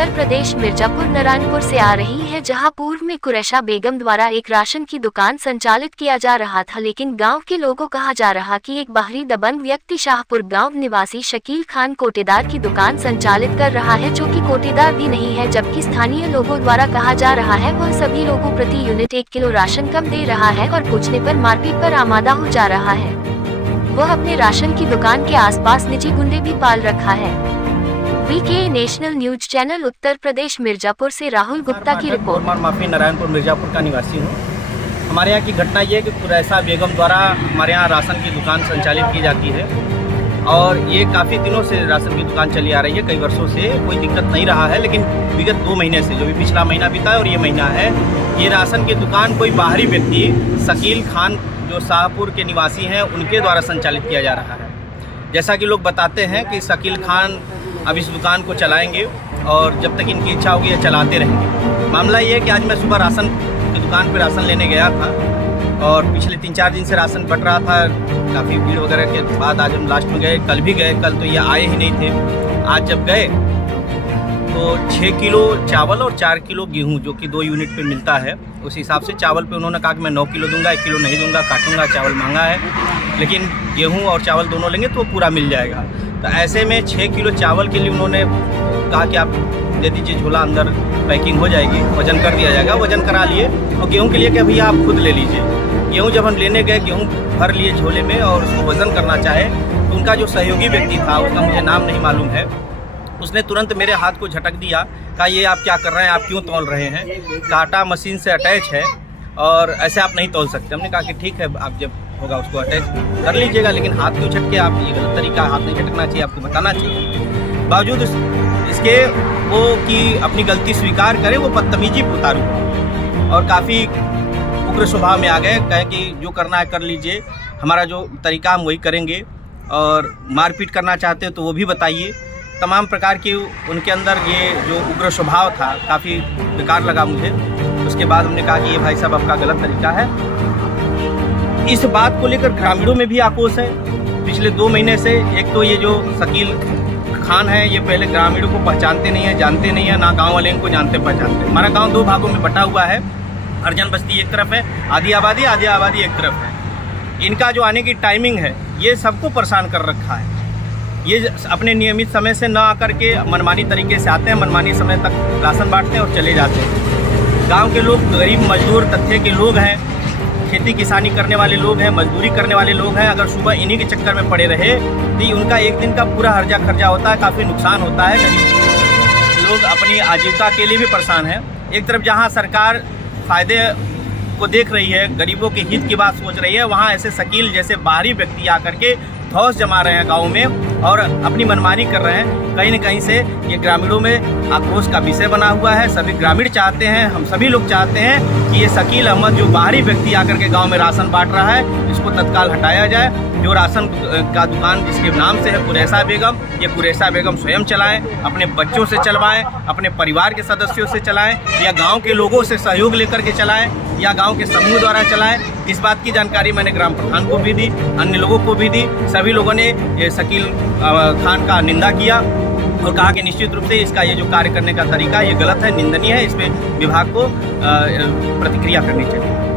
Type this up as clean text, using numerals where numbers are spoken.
उत्तर प्रदेश मिर्जापुर नारायणपुर से आ रही है, जहां पूर्व में कुरैशा बेगम द्वारा एक राशन की दुकान संचालित किया जा रहा था, लेकिन गांव के लोगों कहा जा रहा कि एक बाहरी दबंग व्यक्ति शाहपुर गांव निवासी शकील खान कोटेदार की दुकान संचालित कर रहा है, जो कि कोटेदार भी नहीं है। जबकि स्थानीय लोगों द्वारा कहा जा रहा है वह सभी लोगों प्रति यूनिट 1 किलो राशन कम दे रहा है और पूछने पर मारपीट पर आमादा हो जा रहा है। वह अपने राशन की दुकान के आसपास निजी गुंडे भी पाल रखा है। VK national news channel Uttar Pradesh Mirzapur से राहुल गुप्ता की रिपोर्ट। माफी नारायणपुर मिर्जापुर का निवासी हूँ। हमारे यहाँ की घटना ये है कि कुरैशा बेगम द्वारा हमारे यहाँ राशन की दुकान संचालित की जाती है और ये काफ़ी दिनों से राशन की दुकान चली आ रही है, कई वर्षों से कोई दिक्कत नहीं रहा है। लेकिन विगत 2 महीने से, जो भी पिछला महीना बीता है और ये महीना है, ये राशन की दुकान कोई बाहरी व्यक्ति शकील खान जो शाहपुर के निवासी हैं उनके द्वारा संचालित किया जा रहा है। जैसा कि लोग बताते हैं कि शकील खान अब इस दुकान को चलाएंगे और जब तक इनकी इच्छा होगी ये चलाते रहेंगे। मामला ये है कि आज मैं सुबह राशन की दुकान पर राशन लेने गया था और पिछले 3-4 दिन से राशन बट रहा था। काफ़ी भीड़ वगैरह के बाद आज हम लास्ट में गए, कल भी गए, कल तो ये आए ही नहीं थे। आज जब गए तो 6 किलो चावल और 4 किलो गेहूँ, जो कि 2 यूनिट पे मिलता है, उस हिसाब से चावल पे उन्होंने कहा कि मैं 9 किलो दूंगा, 1 किलो नहीं दूंगा, काटूंगा, चावल महंगा है, लेकिन गेहूँ और चावल दोनों लेंगे तो पूरा मिल जाएगा। तो ऐसे में 6 किलो चावल के लिए उन्होंने कहा कि आप दे दीजिए झोला, अंदर पैकिंग हो जाएगी, वजन कर दिया जाएगा। वजन करा लिए और गेहूँ के लिए कि भैया आप खुद ले लीजिए। गेहूँ जब हम लेने गए, गेहूँ भर लिए झोले में और उसको वज़न करना चाहे तो उनका जो सहयोगी व्यक्ति था, उसका मुझे नाम नहीं मालूम है, उसने तुरंत मेरे हाथ को झटक दिया। कहा ये आप क्या कर रहे हैं, आप क्यों तौल रहे हैं, कांटा मशीन से अटैच है और ऐसे आप नहीं तौल सकते। हमने कहा कि ठीक है, आप जब होगा उसको अटैच कर लीजिएगा, लेकिन हाथ क्यों झटके, आप ये गलत तरीका, हाथ नहीं झटकना चाहिए, आपको बताना चाहिए। बावजूद इसके वो कि अपनी गलती स्वीकार करे, वो बदतमीजी उतारू और काफ़ी उग्र स्वभाव में आ गए। कहे कि जो करना है कर लीजिए, हमारा जो तरीका हम वही करेंगे, और मारपीट करना चाहते हो तो वो भी बताइए। तमाम प्रकार की उनके अंदर ये जो उग्र स्वभाव था काफ़ी बेकार लगा मुझे। उसके बाद हमने कहा कि ये भाई साहब आपका गलत तरीका है। इस बात को लेकर ग्रामीणों में भी आक्रोश है पिछले 2 महीने से। एक तो ये जो शकील खान है, ये पहले ग्रामीणों को पहचानते नहीं है, जानते नहीं है, ना गांव वाले इनको जानते पहचानते। हमारा गांव 2 भागों में बटा हुआ है, हरजन बस्ती एक तरफ है, आधी आबादी एक तरफ है। इनका जो आने की टाइमिंग है ये सबको परेशान कर रखा है। ये अपने नियमित समय से न आकर के मनमानी तरीके से आते हैं, मनमानी समय तक राशन बांटते हैं और चले जाते हैं। गांव के लोग गरीब मजदूर तथ्य के लोग हैं, खेती किसानी करने वाले लोग हैं, मजदूरी करने वाले लोग हैं। अगर सुबह इन्हीं के चक्कर में पड़े रहे तो उनका एक दिन का पूरा हर्जा खर्चा होता है, काफ़ी नुकसान होता है। गरीब लोग अपनी आजीविका के लिए भी परेशान हैं। एक तरफ जहाँ सरकार फ़ायदे को देख रही है, गरीबों के हित की बात सोच रही है, वहाँ ऐसे शकील जैसे बाहरी व्यक्ति आकर के धौंस जमा रहे हैं गाँव में और अपनी मनमानी कर रहे हैं। कहीं न कहीं से ये ग्रामीणों में आक्रोश का विषय बना हुआ है। सभी ग्रामीण चाहते हैं, हम सभी लोग चाहते हैं कि ये शकील अहमद जो बाहरी व्यक्ति आकर के गांव में राशन बांट रहा है, इसको तत्काल हटाया जाए। जो राशन का दुकान जिसके नाम से है कुरैशा बेगम, ये कुरैशा बेगम स्वयं चलाएं, अपने बच्चों से चलवाएं, अपने परिवार के सदस्यों से चलाएं, या गाँव के लोगों से सहयोग लेकर के चलाएं, या गाँव के समूह द्वारा चलाएं। इस बात की जानकारी मैंने ग्राम प्रधान को भी दी, अन्य लोगों को भी दी। सभी लोगों ने ये शकील खान का निंदा किया और कहा कि निश्चित रूप से इसका ये जो कार्य करने का तरीका ये गलत है, निंदनीय है, इस पर विभाग को प्रतिक्रिया करनी चाहिए।